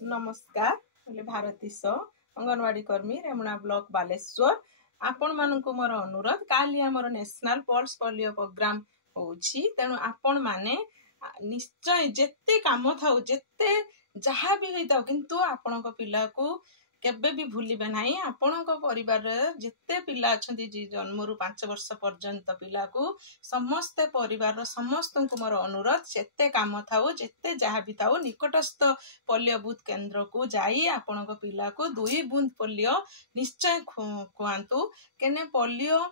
नमस्कार बोले भारतीश अंगनवाड़ी कर्मी रेमुणा ब्लॉक बालेश्वर आपण मानकु मोर अनुरोध काली आमर नेशनल पल्स पोलियो प्रोग्राम होउछि तेणु आपण माने निश्चय जेते काम थाउ जेते जहाँ भी होइताउ किंतु आपणक पिला को केबे भी भूलिबे नाही। आपणक परिवार जेते पिला अछंती जी जन्मरु 5 वर्ष पर्यंत पिला को समस्त परिवार समस्त को मोर अनुरोध जेते काम थाउ जेते जहाँ भी थाउ निकटस्थ पोलियो बूथ केंद्र को जाई आपणक पिला को 2 बूंद पोलियो निश्चय खुआंतु केने पोलियो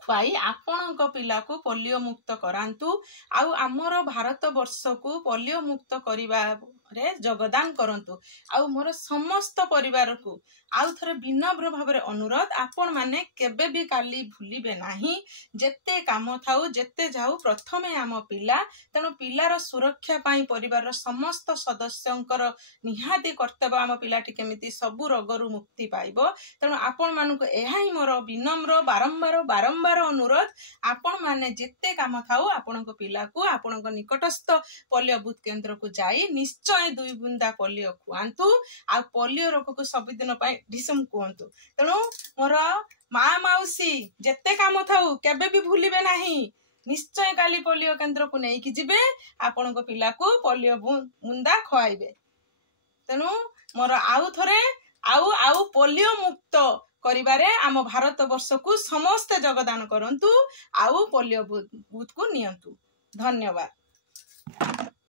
खुआई आपणक पिला को पोलियो मुक्त करांतु आउ आमर भारत वर्ष को पोलियो मुक्त करिबा रे योगदान करंतु। आउ मोर समस्त परिवार को आउ थरे विनम्र भाव रे अनुरोध आपण माने केबे भी काली भूलिबे नाही। जेते काम थाउ जेते जाऊ प्रथमे आम पिला तेणु पिलार सुरक्षा पाई परिवार समस्त सदस्यंकर निहाती कर्तव्य आम पिलाटी केमिति सबु रोगरु मुक्ति पाइबो। तेणु आपण मानकु एहा ही मोर विनम्र बारंबार अनुरोध आपण माने जेते काम थाउ आपणक पिला को आपणक निकटस्थ पोलियो बूथ केंद्र को जाई निश्चय 2 बुंदा पोलियो खुआंतु आ पोलियो रोग को सबदिन पाई डिसम कुहंतु। तेणु मोर माँ माउसी जेते काम थाउ केबे भी भूलिबे नाही। निश्चय काली पोलियो केंद्र को नहीं कि जिबे आपणक पिला को पोलियो बुंदा खुआइबे। तेणु मोर आउ थरे आउ पोलियो मुक्त करिबारे आम भारत वर्ष को समस्त योगदान करंतु आउ पोलियो बूथ को नियंतु। धन्यवाद।